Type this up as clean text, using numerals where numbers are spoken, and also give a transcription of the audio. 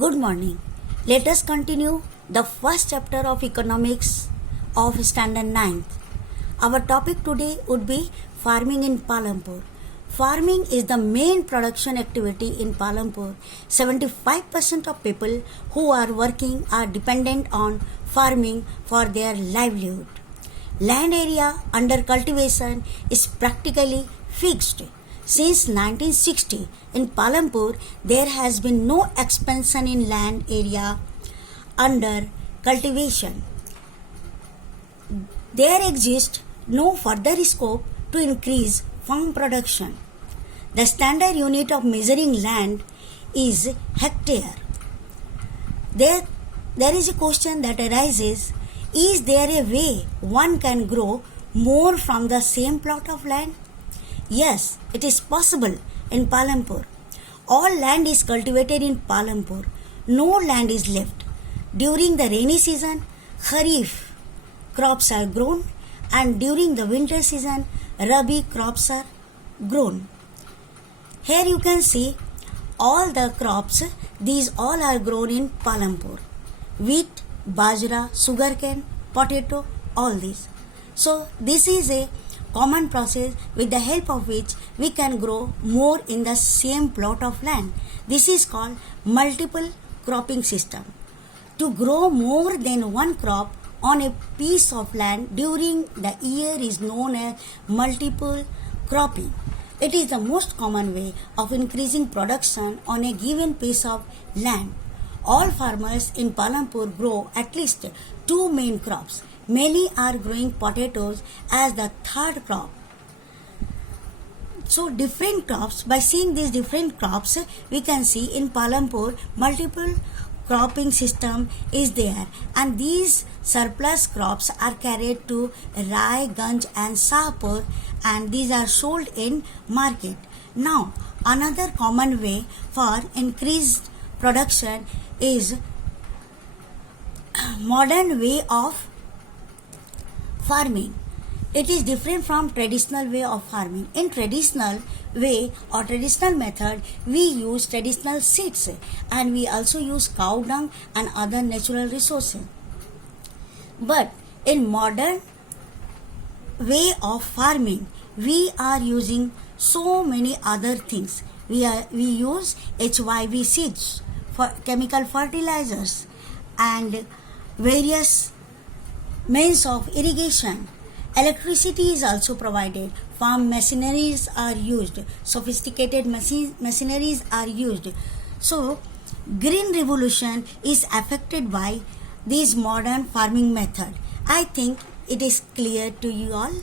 Good morning. Let us continue the first chapter of economics of standard 9th. Our topic today would be farming in Palampur. Farming is the main production activity in Palampur. 75% of people who are working are dependent on farming for their livelihood. Land area under cultivation is practically fixed. Since 1960, in Palampur, there has been no expansion in land area under cultivation. There exists no further scope to increase farm production. The standard unit of measuring land is hectare. There is a question that arises, is there a way one can grow more from the same plot of land? Yes, it is possible in Palampur. All land is cultivated in Palampur. No land is left. During the rainy season, Kharif crops are grown, and during the winter season, Rabi crops are grown. Here you can see all the crops. These all are grown in Palampur. Wheat, bajra, sugarcane, potato, all these. So this is a common process with the help of which we can grow more in the same plot of land. This is called multiple cropping system. To grow more than one crop on a piece of land during the year is known as multiple cropping. It is the most common way of increasing production on a given piece of land. All farmers in Palampur grow at least two main crops. Many are growing potatoes as the third crop. So different crops, by seeing these different crops, we can see in Palampur multiple cropping system is there, and these surplus crops are carried to Raiganj and Shahpur, and these are sold in market. Now another common way for increased production is modern way of farming. It is different from traditional way of farming. In traditional way or traditional method, we use traditional seeds, and we also use cow dung and other natural resources. But in modern way of farming, we are using so many other things. We use HYV seeds for chemical fertilizers and various means of irrigation. Electricity is also provided. Farm machineries are used. Sophisticated machineries are used. So, green revolution is affected by this modern farming method. I think it is clear to you all.